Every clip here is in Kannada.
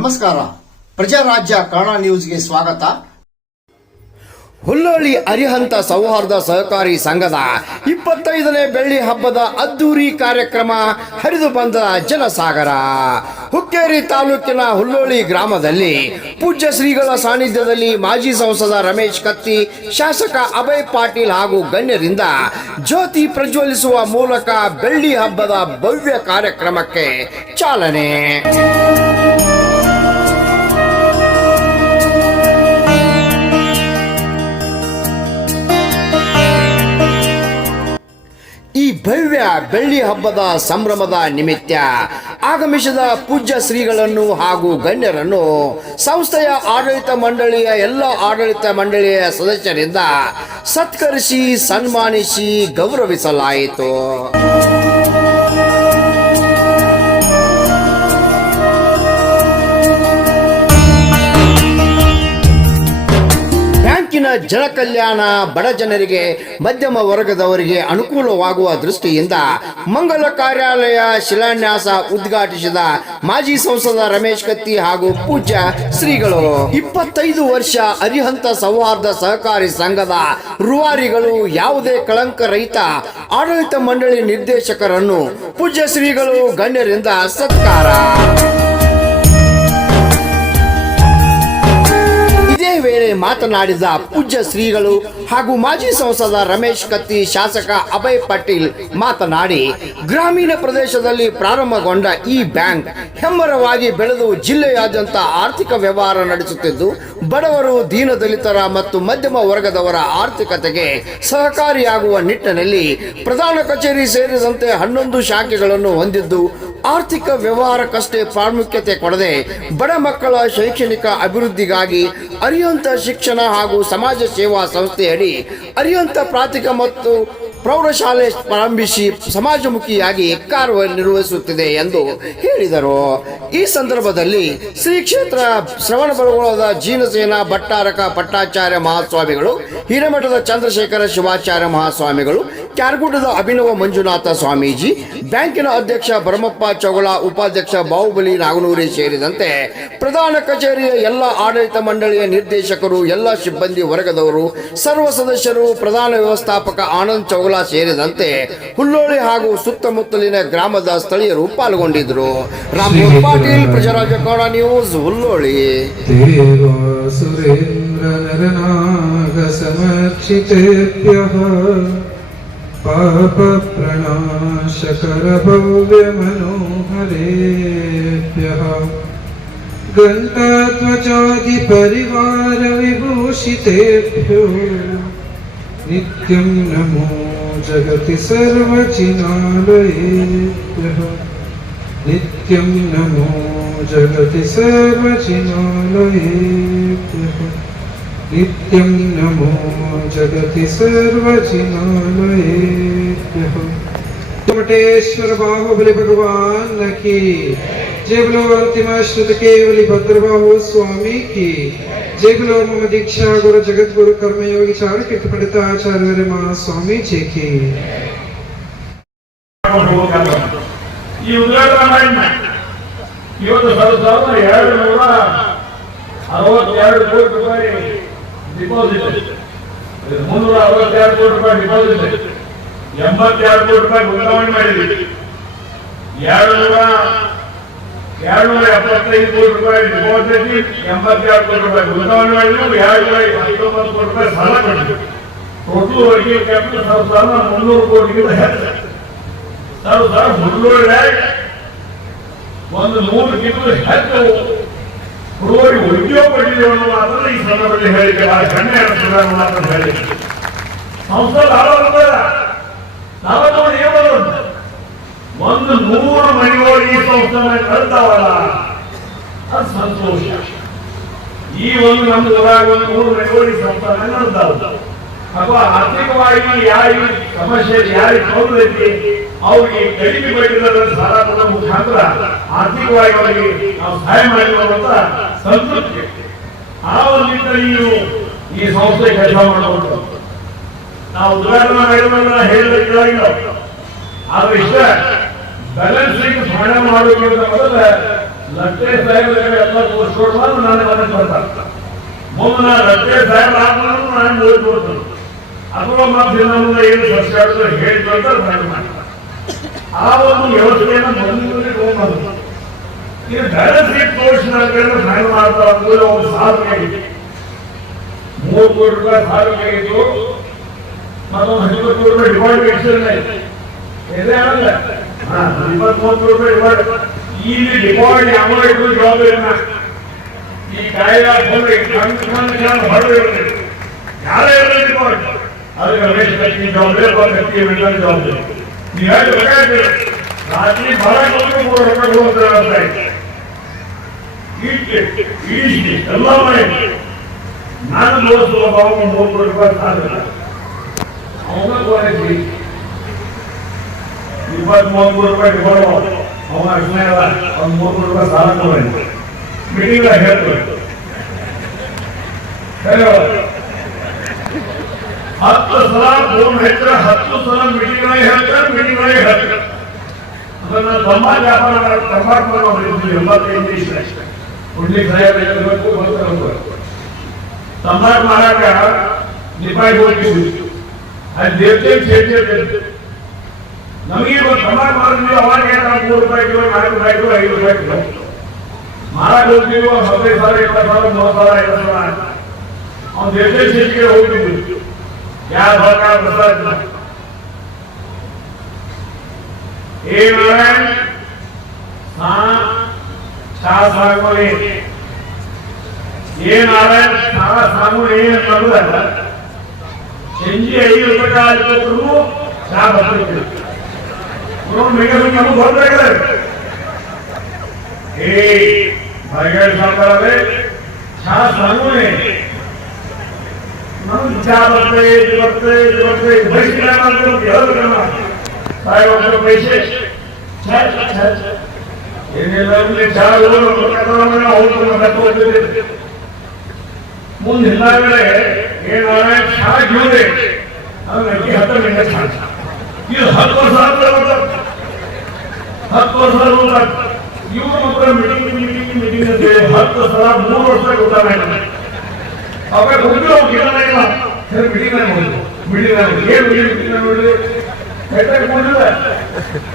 ನಮಸ್ಕಾರ. ಪ್ರಜಾರಾಜ್ಯ ಕನ್ನಡ ನ್ಯೂಸ್ಗೆ ಸ್ವಾಗತ. ಹುಲ್ಲೋಳಿ ಅರಿಹಂತ ಸೌಹಾರ್ದ ಸಹಕಾರಿ ಸಂಘದ ಇಪ್ಪತ್ತೈದನೇ ಬೆಳ್ಳಿ ಹಬ್ಬದ ಅದ್ದೂರಿ ಕಾರ್ಯಕ್ರಮ ಹರಿದು ಬಂದ ಜನಸಾಗರ. ಹುಕ್ಕೇರಿ ತಾಲೂಕಿನ ಹುಲ್ಲೋಳಿ ಗ್ರಾಮದಲ್ಲಿ ಪೂಜ್ಯ ಶ್ರೀಗಳ ಸಾನ್ನಿಧ್ಯದಲ್ಲಿ ಮಾಜಿ ಸಂಸದ ರಮೇಶ್ ಕತ್ತಿ, ಶಾಸಕ ಅಭಯ್ ಪಾಟೀಲ್ ಹಾಗೂ ಗಣ್ಯರಿಂದ ಜ್ಯೋತಿ ಪ್ರಜ್ವಲಿಸುವ ಮೂಲಕ ಬೆಳ್ಳಿ ಹಬ್ಬದ ಭವ್ಯ ಕಾರ್ಯಕ್ರಮಕ್ಕೆ ಚಾಲನೆ. ಬೆಳ್ಳಿ ಹಬ್ಬದ ಸಂಭ್ರಮದ ನಿಮಿತ್ತ ಆಗಮಿಸಿದ ಪೂಜ್ಯ ಶ್ರೀಗಳನ್ನು ಹಾಗೂ ಗಣ್ಯರನ್ನು ಸಂಸ್ಥೆಯ ಆಡಳಿತ ಮಂಡಳಿಯ ಎಲ್ಲ ಆಡಳಿತ ಮಂಡಳಿಯ ಸದಸ್ಯರಿಂದ ಸತ್ಕರಿಸಿ ಸನ್ಮಾನಿಸಿ ಗೌರವಿಸಲಾಯಿತು. ಬ್ಯಾಂಕಿನ ಜನಕಲ್ಯಾಣ ಬಡ ಜನರಿಗೆ, ಮಧ್ಯಮ ವರ್ಗದವರಿಗೆ ಅನುಕೂಲವಾಗುವ ದೃಷ್ಟಿಯಿಂದ ಮಂಗಲ ಕಾರ್ಯಾಲಯ ಶಿಲಾನ್ಯಾಸ ಉದ್ಘಾಟಿಸಿದ ಮಾಜಿ ಸಂಸದ ರಮೇಶ್ ಕತ್ತಿ ಹಾಗೂ ಪೂಜ್ಯ ಶ್ರೀಗಳು. ಇಪ್ಪತ್ತೈದು ವರ್ಷ ಅರಿಹಂತ ಸೌಹಾರ್ದ ಸಹಕಾರಿ ಸಂಘದ ರೂವಾರಿಗಳು ಯಾವುದೇ ಕಳಂಕ ರಹಿತ ಆಡಳಿತ ಮಂಡಳಿ ನಿರ್ದೇಶಕರನ್ನು ಪೂಜ್ಯ ಶ್ರೀಗಳು ಗಣ್ಯರಿಂದ ಸತ್ಕಾರ. ಮಾತನಾಡಿದ ಪೂಜ್ಯ ಶ್ರೀಗಳು ಹಾಗೂ ಮಾಜಿ ಸಂಸದ ರಮೇಶ್ ಕತ್ತಿ ಶಾಸಕ ಅಭಯ್ ಪಾಟೀಲ್ ಮಾತನಾಡಿ, ಗ್ರಾಮೀಣ ಪ್ರದೇಶದಲ್ಲಿ ಪ್ರಾರಂಭಗೊಂಡ ಈ ಬ್ಯಾಂಕ್ ಹೆಮ್ಮರವಾಗಿ ಬೆಳೆದು ಜಿಲ್ಲೆಯಾದ್ಯಂತ ಆರ್ಥಿಕ ವ್ಯವಹಾರ ನಡೆಸುತ್ತಿದ್ದು, ಬಡವರು ದೀನದಲಿತರ ಮತ್ತು ಮಧ್ಯಮ ವರ್ಗದವರ ಆರ್ಥಿಕತೆಗೆ ಸಹಕಾರಿಯಾಗುವ ನಿಟ್ಟಿನಲ್ಲಿ ಪ್ರಧಾನ ಕಚೇರಿ ಸೇರಿದಂತೆ ಹನ್ನೊಂದು ಶಾಖೆಗಳನ್ನು ಹೊಂದಿದ್ದು, ಆರ್ಥಿಕ ವ್ಯವಹಾರಕ್ಕಷ್ಟೇ ಪ್ರಾಮುಖ್ಯತೆ ಕೊಡದೆ ಬಡ ಮಕ್ಕಳ ಶೈಕ್ಷಣಿಕ ಅಭಿವೃದ್ಧಿಗಾಗಿ ಅರಿಯಂತ ಶಿಕ್ಷಣ ಹಾಗೂ ಸಮಾಜ ಸೇವಾ ಸಂಸ್ಥೆಯಡಿ ಅರಿಯಂತ ಪ್ರಾಥಮಿಕ ಮತ್ತು ಪ್ರೌಢಶಾಲೆ ಪ್ರಾರಂಭಿಸಿ ಸಮಾಜಮುಖಿಯಾಗಿ ಕಾರ್ಯನಿರ್ವಹಿಸುತ್ತಿದೆ ಎಂದು ಹೇಳಿದರು. ಈ ಸಂದರ್ಭದಲ್ಲಿ ಶ್ರೀ ಕ್ಷೇತ್ರ ಶ್ರವಣಬೆಳಗೊಳದ ಜೀನಸೇನ ಭಟ್ಟಾರಕ ಪಟ್ಟಾಚಾರ್ಯ ಮಹಾಸ್ವಾಮಿಗಳು, ಹಿರೇಮಠದ ಚಂದ್ರಶೇಖರ ಶಿವಾಚಾರ್ಯ ಮಹಾಸ್ವಾಮಿಗಳು, ಕ್ಯಾರ್ಗುಡ್ಡದ ಅಭಿನವ ಮಂಜುನಾಥ ಸ್ವಾಮೀಜಿ ಬ್ಯಾಂಕಿನ ಅಧ್ಯಕ್ಷ ಭರಮಪ್ಪ ಚೌಗಳ ಉಪಾಧ್ಯಕ್ಷ ಬಾಹುಬಲಿ ನಾಗನೂರಿ ಸೇರಿದಂತೆ ಪ್ರಧಾನ ಕಚೇರಿಯ ಎಲ್ಲ ಆಡಳಿತ ಮಂಡಳಿಯ ನಿರ್ದೇಶಕರು ಎಲ್ಲ ಸಿಬ್ಬಂದಿ ವರ್ಗದವರು ಸರ್ವ ಸದಸ್ಯರು ಪ್ರಧಾನ ವ್ಯವಸ್ಥಾಪಕ ಆನಂದ್ ಚೌಗಳ ಸೇರಿದಂತೆ ಹುಲ್ಲೋಳಿ ಹಾಗೂ ಸುತ್ತಮುತ್ತಲಿನ ಗ್ರಾಮದ ಸ್ಥಳೀಯರು ಪಾಲ್ಗೊಂಡಿದ್ದರು. ರಾಮೋಹನ್ ಪಾಟೀಲ್ ಪ್ರಜಾರಾಜ ಕೌಡ ನ್ಯೂಸ್ ಹುಲ್ಲೋಳಿ ಸುರೇಂದ್ರ नरनाग समर्चितेभ्यः पापप्रणाशकर भव्यमनोहरेभ्यः घण्टात्वचादिपरिवारविभूषितेभ्यो नित्यं नमो जगति सर्वचिनालयेभ्यः। नित्यं नमो जगति सर्वचिनालयेभ्यः। नित्यं नमो जगति सर्वचिनालयेभ्यः मटेश्वर बाहुबली भगवान की जय बोलो अंतिम श्रुत केवली भद्रबाहु स्वामी की जय बोलो मम दीक्षा गुरु जगत गुरु कर्मयोगी चारु कीर्ति पंडित आचार्य महा स्वामी जी की ಈ ಉದ್ಘಾಟನೆ ಮಾಡಿ ಇವತ್ತು ಸಾವಿರ ಸಾವಿರದ ಎರಡು ನೂರ ಅರವತ್ತೆರಡು ಕೋಟಿ ರೂಪಾಯಿ ಡಿಪಾಸಿಟ್ ಮುನ್ನೂರ ಅರವತ್ತೆರಡು ಕೋಟಿ ರೂಪಾಯಿ ಡಿಪಾಸಿಟ್ ಎಂಬತ್ತೆರಡು ಕೋಟಿ ರೂಪಾಯಿ ವರ್ಗಾವಣೆ ಮಾಡಿದ್ವಿ. ಎರಡು ನೂರ ಎರಡು ನೂರ ಎಪ್ಪತ್ತೈದು ಕೋಟಿ ರೂಪಾಯಿ ಡಿಪಾಸಿಟ್ ಎಂಬತ್ತೆರಡು ಕೋಟಿ ರೂಪಾಯಿ ವರ್ಗಾವಣೆ ಮಾಡಿದ್ವಿ. ಎರಡು ನೂರ ಹತ್ತೊಂಬತ್ತು ಕೋಟಿ ರೂಪಾಯಿ ಸಾಲ ಕೊಟ್ಟಿದ್ವಿ. ಟೋಟಲ್ ವರ್ಕಿಂಗ್ ಕ್ಯಾಪಿಟಲ್ ಸಾವಿರ ಸಾವಿರ ಮುನ್ನೂರು ಕೋಟಿಗಿಂತ ಸಾವಿರ ಸಹ ಹುಡುಗರ ಒಂದು ನೂರು ಕಿಲೋ ಹೆಚ್ಚು. ಹುಡುಗರಿಗೆ ಉದ್ಯೋಗ ಪಟ್ಟಿದೆ ಮಾತ್ರ ಈ ಸಂದರ್ಭದಲ್ಲಿ ಹೇಳಿಕೆ ಬಹಳ ಕಣ್ಣೆ ಇರ್ತದೆ ಮಾತನ್ನು ಹೇಳಿ. ಸಂಸ್ಥೆ ಆಳವಲ್ಲ ನಾವು ನೋಡಿ ಏನು? ಒಂದು ನೂರು ಮನೆಗಳು ಈ ಸಂಸ್ಥೆ ಕಳ್ತಾವಲ್ಲ ಅದು ಸಂತೋಷ. ಈ ಒಂದು ನಮ್ಮ ಊರಾಗ ಒಂದು ನೂರು ಮನೆಗಳು ಈ ಸಂಸ್ಥೆ ಕಳ್ತಾವ ಅಥವಾ ಆರ್ಥಿಕವಾಗಿ ಯಾರಿಗೆ ಸಮಸ್ಯೆ ಯಾರಿಗೆ ತೊಂದರೆ ಐತಿ, ಅವ್ರಿಗೆ ಕಡಿಮೆ ಬಡ್ಡಿದ ಸಾಲ ಮುಖಾಂತರ ಆರ್ಥಿಕವಾಗಿ ಅವರಿಗೆ ನಾವು ಸಹಾಯ ಮಾಡಿರುವಂತ ಸಂತೃಪ್ತಿ ಆ ಒಂದು ನೀವು ಈ ಸಂಸ್ಥೆ ಕೆಲಸ ಮಾಡಬಹುದು ನಾವು ಉದಾಹರಣೆ ಮಾಡಿರೋದನ್ನ ಹೇಳಿಲ್ಲ ಆದ್ರೆ ಇಷ್ಟ ಬ್ಯಾಲೆನ್ಸಿಂಗ್ ಸಹಾಯ ಹಣ ಮಾಡೋಕ್ಕಿಂತ ಮೊದಲ ಲಟ್ಟೆ ಸಾಹೇಬರಿಗೆ ಎಲ್ಲ ತೋರಿಸ್ಕೊಡ್ಬಾರ್ದು ನಾನು ಮನೆಗೆ ಬರ್ತಾರೆ ಮುಂದೆ ನಾ ಲಟ್ಟೆ ಸಾಹೇಬ್ ಆದ್ಮೇಲೆ ನಾನು ಓದ್ಕೊಡ್ತೀನಿ ಅಥವಾ ಮತ್ತೆ ಇನ್ನೊಂದು ಏನು ಸಸ್ಯಾಡ್ದು ಹೇಳಿದ್ರು ಅಂತ ಸಹಾಯ ಮಾಡ್ತಾರೆ ಆ ಒಂದು ವ್ಯವಸ್ಥೆಯನ್ನು ಮೊದಲಿಗೆ ಹೋಗ್ಬಾರ್ದು ಈಗ ಬೇರೆ ಸೀಟ್ ತೋರಿಸಿದಾಗ ನಾನು ಮಾಡ್ತಾರೆ ಅಂದ್ರೆ ಒಂದು ಸಾಧನೆ ಆಗಿದೆ ಮೂರು ಕೋಟಿ ರೂಪಾಯಿ ಸಾಧನೆ ಆಗಿತ್ತು ಮತ್ತೊಂದು ಹದಿಮೂರು ಕೋಟಿ ರೂಪಾಯಿ ಡಿಪಾರ್ಟ್ ಎಕ್ಸ್ಟರ್ನ್ ಇದೆ ಅಲ್ಲ ಹಾ ಇಪ್ಪತ್ಮೂರು ಕೋಟಿ ರೂಪಾಯಿ ಡಿಪಾರ್ಟ್ ಇಲ್ಲಿ ಡಿಪಾರ್ಟ್ ಯಾವ ಇಟ್ಟು ಜವಾಬ್ದಾರಿನ ಈ ಕಾಯ್ದೆ ಬಂದ್ರೆ ಕಣ್ಣು ಹೊಡೆದು ಯಾರೇ ಇರಲಿ ಡಿಪಾರ್ಟ್ ಅದಕ್ಕೆ ರಮೇಶ್ ಕಟ್ಟಿ ಜವಾಬ್ದಾರಿ ಅಥವಾ ಕಟ್ಟಿ ಮೆಂಟಲ್ ಜವಾಬ್ದಾರಿ ನೀವು ಹೇಳಿ ಬೇಕಾಗ್ತದೆ ರಾತ್ರಿ ಬರ ಕೊಟ್ಟು ಮೂರು ರೊಕ್ಕ ಹೋಗ್ತಾರೆ ಈಸಿ ಎಲ್ಲ ಮಾಡಿ ನಾನು ತೋರಿಸುವ ಭಾವ ಮೂರು ರೂಪಾಯಿ ಸಾಧನ ಅವನ ಕೋರಿಸಿ ಇಪ್ಪತ್ಮೂರು ರೂಪಾಯಿ ಡಿಪಾರ್ಟ್ ಅವನ ಅಷ್ಟೇ ಅಲ್ಲ ಅವ್ನು ಮೂರು ರೂಪಾಯಿ ಸಾಲ ತಗೊಂಡು ಮೀಟಿಂಗ್ ಹೇಳ್ಬೇಕು ಹೇಳೋ. ಹತ್ತು ಸಲ ಫೋನ್ ಹೇಳ್ತಾರೆ ಹತ್ತು ಸಲ ಮೀಟಿಂಗ್ ಹೇಳ್ತಾರೆ ಮೀಟಿಂಗ್ ಹೇಳ್ತಾರೆ ಅದನ್ನ ತಮ್ಮ ವ್ಯಾಪಾರ ತಂಬಾಕು ಮಾಡಿದ್ವಿ ಎಂಬತ್ತೈದು ದಿವಸ ಹುಡ್ಲಿ ಸಾಹೇಬ್ ಇರಬೇಕು ಬರ್ತಾರೆ ತಂಬಾಕು ಮಾರಾಟ ನಿಪಾಯಿ ಹೋಗಿದ್ವಿ ಅಲ್ಲಿ ದೇವತೆ ಸೇರ್ತಿರ್ತೈತೆ ನಮಗೆ ಇವತ್ತು ತಂಬಾಕು ಮಾರಿದ್ವಿ ಅವಾಗ ನಾವು ಮೂರು ರೂಪಾಯಿ ಕಿಲೋ ನಾಲ್ಕು ರೂಪಾಯಿ ಕಿಲೋ ಐದು ರೂಪಾಯಿ ಕಿಲೋ ಮಾರಾಟ ಹೋಗ್ತೀವಿ ಒಂದು ಹದಿನೈದು ಸಾವಿರ ಇಪ್ಪತ್ತು ಸಾವಿರ ಮೂವತ್ತು ಸಾವಿರ ಐವತ್ತು ಸಾವಿರ ಅವ್ನು ದೇವತೆ ಸೇರಿಕೆ ಹೋಗ್ತಿದ್ವಿ ಯಾರು ಸರ್ಕಾರ ಪ್ರಸಾದ ಏನಾರಾಯಣ ಸಾ ಚಾ ಸಾಗುವಳಿ ಏನಾರಾಯಣ ಚಾ ಸಾಗುವಳಿ ಏನಂತಂದ್ರೆ ಸಂಜೆ ಐದು ರೂಪಾಯಿ ಕೊಟ್ಟರು ಚಾ ಬರ್ತೈತಿ ಅವ್ರು ಮೇಘ ನಮ್ಗೆ ಬರ್ಬೇಕಾದ್ರೆ ಏ ಹೊರಗಡೆ ಸಾಕಾದ್ರೆ ಚಾ ಸಾಗುವಳಿ ನಮ್ಗೆ ಚಾ ಬರ್ತದೆ ಇದು ಬರ್ತದೆ ಇದು ಬರ್ತದೆ ಇದು ಬಯಸಿಲ್ಲ ಅಂತ ಹೇಳ್ಬೇಕಲ್ಲ ಸಾಹೇಬ್ ಪೈಸೆ ಛೆ, ಛೆ, ಛೆ, ಛೆ. ಏನಿಲ್ಲ ಅಂದ್ರೆ ಚಾ ಹೋಗ್ತದೆ ಮುಂದೆ ಹಿಂದಾಗಡೆ ಏನಾರ ಚಾ ಗಿಡದೆ ಅದಕ್ಕೆ ಹತ್ತು ಗಂಟೆ ಚಾ ಇದು ಹತ್ತು ವರ್ಷ ಆದ್ಮೇಲೆ ಮತ್ತೆ ಹತ್ತು ವರ್ಷ ಇವ್ರು ಮಾತ್ರ ಮೀಟಿಂಗ್ ಮೀಟಿಂಗ್ ಮೀಟಿಂಗ್ ಅಂತ ಹೇಳಿ ಹತ್ತು ಸಲ ಮೂರು ವರ್ಷ ಗೊತ್ತಾಗ ಅವಾಗ ಹುಡುಗರು ಕೇಳಲ್ಲ ಸರಿ ಮೀಟಿಂಗ್ ನೋಡಿದ್ರು ಮೀಟಿಂಗ್ ಏನ್ ಮೀಟಿಂಗ್ ನೋಡಿದ್ರಿ ಹೆಚ್ಚಾಗಿ ನೋಡಿಲ್ಲ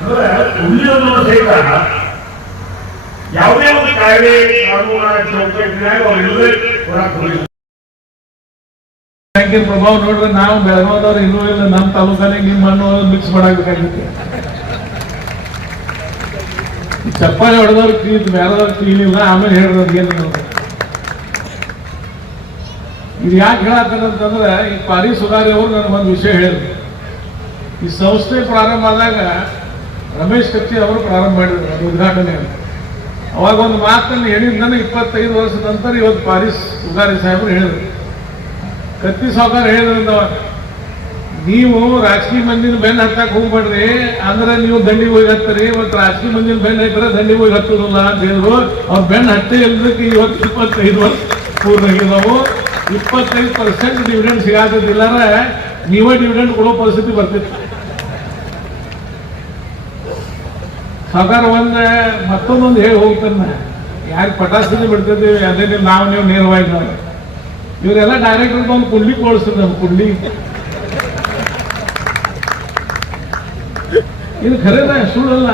ಅಂದ್ರೆ ಉಳಿಯೋದು ಸಹಿತ ಯಾವುದೇ ಒಂದು ಬ್ಯಾಂಕಿನ ಪ್ರಭಾವ. ನೋಡ್ರೆ, ನಾವು ಬೆಳಗಾವದವ್ರು ಇನ್ನೂ ಇಲ್ಲ. ನಮ್ಮ ತಾಲೂಕಲ್ಲಿ ನಿಮ್ಮ ಮಣ್ಣು ಮಿಕ್ಸ್ ಮಾಡಾಕಬೇಕಾಗಿತ್ತು. ಚಪ್ಪಾಳೆ ಹೊಡೆದವ್ರು ಕ್ಲೀನ್ ಬೇರೆದವ್ರು ಕ್ಲೀನ್ ಇಲ್ಲ ಆಮೇಲೆ ಹೇಳಿದ್ರು ಏನು. ಇದು ಯಾಕೆ ಅಂತಂದ್ರೆ, ಈ ಪಾರಿ ಸುಧಾರಿ ಅವರು ನನಗೆ ಒಂದು ವಿಷಯ ಹೇಳಿದ್ರು. ಈ ಸಂಸ್ಥೆ ಪ್ರಾರಂಭ ಆದಾಗ ರಮೇಶ್ ಕತ್ತಿ ಅವರು ಪ್ರಾರಂಭ ಮಾಡಿದ್ರು, ಅದು ಉದ್ಘಾಟನೆ ಅಂತ. ಅವಾಗ ಒಂದು ಮಾತನ್ನು ಹೇಳಿದ ನನಗೆ ಇಪ್ಪತ್ತೈದು ವರ್ಷದ ನಂತರ ಇವತ್ತು ಪಾರಿಸ್ ಉಗಾರಿ ಸಾಹೇಬರು ಹೇಳಿದ್ರು. ಕತ್ತಿ ಸಾವುಕಾರ ಹೇಳಿದ್ರಿಂದ ನೀವು ರಾಜಕೀಯ ಮಂದಿನ ಬೆನ್ನು ಹತ್ತಕ್ಕೆ ಹೋಗ್ಬೇಡ್ರಿ, ಅಂದ್ರೆ ನೀವು ದಂಡಿಗೆ ಹೋಗಿ ಹತ್ತರಿ ಮತ್ತು ರಾಜಕೀಯ ಮಂದಿನ ಬೆನ್ನು ಹತ್ತಿರ ದಂಡಿಗೆ ಹೋಗಿ ಹತ್ತೋದಿಲ್ಲ ಅಂತ ಹೇಳಿದ್ರು. ಅವ್ರ ಬೆನ್ನ ಹತ್ತಿ ಇಲ್ದಕ್ಕೆ ಇವತ್ತು ಇಪ್ಪತ್ತೈದು ವರ್ಷ ಪೂರ್ಣ ನಾವು ಇಪ್ಪತ್ತೈದು ಪರ್ಸೆಂಟ್ ಡಿವಿಡೆಂಡ್ ಅಂದ್ರೆ ನೀವೇ ಡಿವಿಡೆಂಡ್ ಕೊಡೋ ಪರಿಸ್ಥಿತಿ ಬರ್ತಿತ್ತು. ಸಾವುಕಾರ ಒಂದ ಮತ್ತೊಂದೊಂದು ಹೇಳಿ ಹೋಗ್ತಾನೆ. ಯಾಕೆ ಪಟಾಸಿನ ಬಿಡ್ತಿದ್ದೀವಿ ಅದೇ ನಾವು ನೀವು ನೇರವಾಗಿ. ಇವರೆಲ್ಲ ಡೈರೆಕ್ಟರ್ ಒಂದು ಕುಂಡ್ಲಿ ಕೊಡಿಸ್ತಾರೆ ನಮ್ಮ ಕುಂಡ್ಲಿ ಇದು ಖರೇನ ಸುಳ್ಳಲ್ಲ.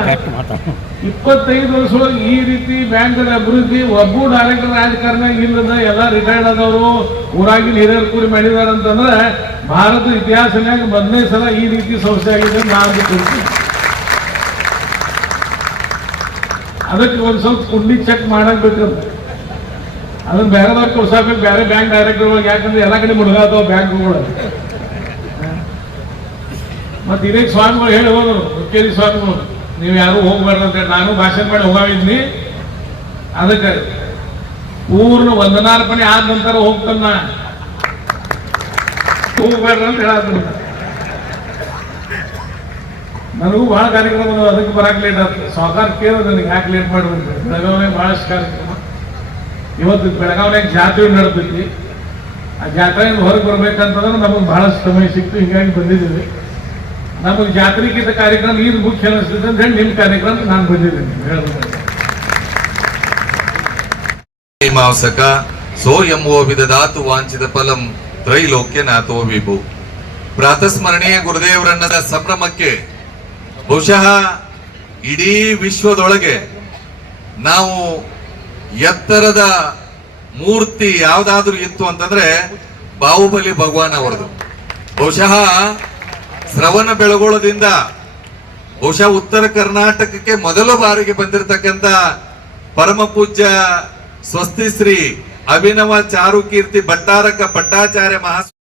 ಇಪ್ಪತ್ತೈದು ವರ್ಷ ಈ ರೀತಿ ಬ್ಯಾಂಕ್ ಅಭಿವೃದ್ಧಿ ಒಬ್ಬರು ಡೈರೆಕ್ಟರ್ ರಾಜಕಾರಣ ಇಲ್ಲದ ಎಲ್ಲ ರಿಟೈರ್ಡ್ ಆದವರು ಊರಾಗಿನ ಹಿರಿಯರು ಕೂಡಿ ಮಾಡಿದಾರೆ ಅಂತಂದ್ರೆ ಭಾರತ ಇತಿಹಾಸನಾಗ ಮೊದಲನೇ ಸಲ ಈ ರೀತಿ ಸಂಸ್ಥೆ ಆಗಿದೆ ನಾನು ನಾನು ಅದಕ್ಕೆ ಒಂದು ಸ್ವಲ್ಪ ಕುಂಡಿ ಚೆಕ್ ಮಾಡಕ್ ಬೇಕಂತ ಅದನ್ನ ಬೇರೆದವ್ರು ಕೊಡ್ಸಬೇಕು ಬೇರೆ ಬ್ಯಾಂಕ್ ಡೈರೆಕ್ಟರ್ ಯಾಕಂದ್ರೆ ಎಲ್ಲ ಕಡೆ ಮುಳುಗಾದವ ಬ್ಯಾಂಕ್ಗಳು ಮತ್ತೆ ಇದೇ ಸ್ವಾಮಿಗಳು ಹೇಳಿ ಹೋದರು ಹುಕ್ಕೇರಿ ಸ್ವಾಮಿಗಳು, ನೀವು ಯಾರು ಹೋಗ್ಬಾರ್ದು ಅಂತ ಹೇಳಿ, ನಾನು ಭಾಷಣ ಮಾಡಿ ಹೋಗಿದ್ನಿ ಅದಕ್ಕೆ ಪೂರ್ಣ ವಂದನಾರ್ಪಣೆ ಆದ ನಂತರ ಹೋಗ್ತಾನ ನಾ. ಹೋಗ್ಬೇಡ್ರಿ ಅಂತ ಹೇಳತ್ತೀನಿ ನನಗೂ ಭಾಳ ಕಾರ್ಯಕ್ರಮ ಅದಕ್ಕೆ ಬರಾಕ್ ಲೇಟ್ ಆಗ್ತದೆ ಸಾವುಕಾರ ಕೇಳಿದ್ರೆ ನನಗೆ, ಯಾಕೆ ಲೇಟ್ ಮಾಡಿದ್ರೆ ಬೆಳಗಾವಿನಾಗ ಭಾಳಷ್ಟು ಕಾರ್ಯಕ್ರಮ. ಇವತ್ತು ಬೆಳಗಾವಿನಾಗ ಜಾತ್ರೆ ನಡೆದೈತಿ. ಆ ಜಾತ್ರೆಯಿಂದ ಹೊರಗೆ ಬರ್ಬೇಕಂತಂದ್ರೆ ನಮಗೆ ಭಾಳಷ್ಟು ಸಮಯ ಸಿಕ್ತು. ಹೀಗಾಗಿ ಬಂದಿದ್ದೀವಿ. ನಮಗೆ ಜಾತ್ರೆಗಿಂತ ಕಾರ್ಯಕ್ರಮ ಇದು ಮುಖ್ಯ ಅನಿಸ್ತದೆ ಅಂತ ಹೇಳಿ ನಿಮ್ಮ ಕಾರ್ಯಕ್ರಮ ನಾನು ಬಂದಿದ್ದೀನಿ. ಹೇಳ್ಬೇಕು ಸೋ ಎಂಬುವ ವಿದದಾತು ವಾಂಚಿತ ಫಲಂ ತ್ರೈಲೋಕ್ಯನಾಥೋ ವಿಭು. ಪ್ರಾತಸ್ಮರಣೀಯ ಗುರುದೇವರನ್ನದ ಸಂಭ್ರಮಕ್ಕೆ ಬಹುಶಃ ಇಡೀ ವಿಶ್ವದೊಳಗೆ ನಾವು ಎತ್ತರದ ಮೂರ್ತಿ ಯಾವ್ದಾದ್ರೂ ಇತ್ತು ಅಂತಂದ್ರೆ ಬಾಹುಬಲಿ ಭಗವಾನ್ ಅವರದು. ಬಹುಶಃ ಶ್ರವಣ ಬೆಳಗೊಳದಿಂದ ಬಹುಶಃ ಉತ್ತರ ಕರ್ನಾಟಕಕ್ಕೆ ಮೊದಲ ಬಾರಿಗೆ ಬಂದಿರತಕ್ಕಂತ ಪರಮ ಪೂಜ್ಯ ಸ್ವಸ್ತಿ ಶ್ರೀ ಅಭಿನವ ಚಾರುಕೀರ್ತಿ ಭಟ್ಟಾರಕ ಭಟ್ಟಾಚಾರ್ಯ ಮಹಾ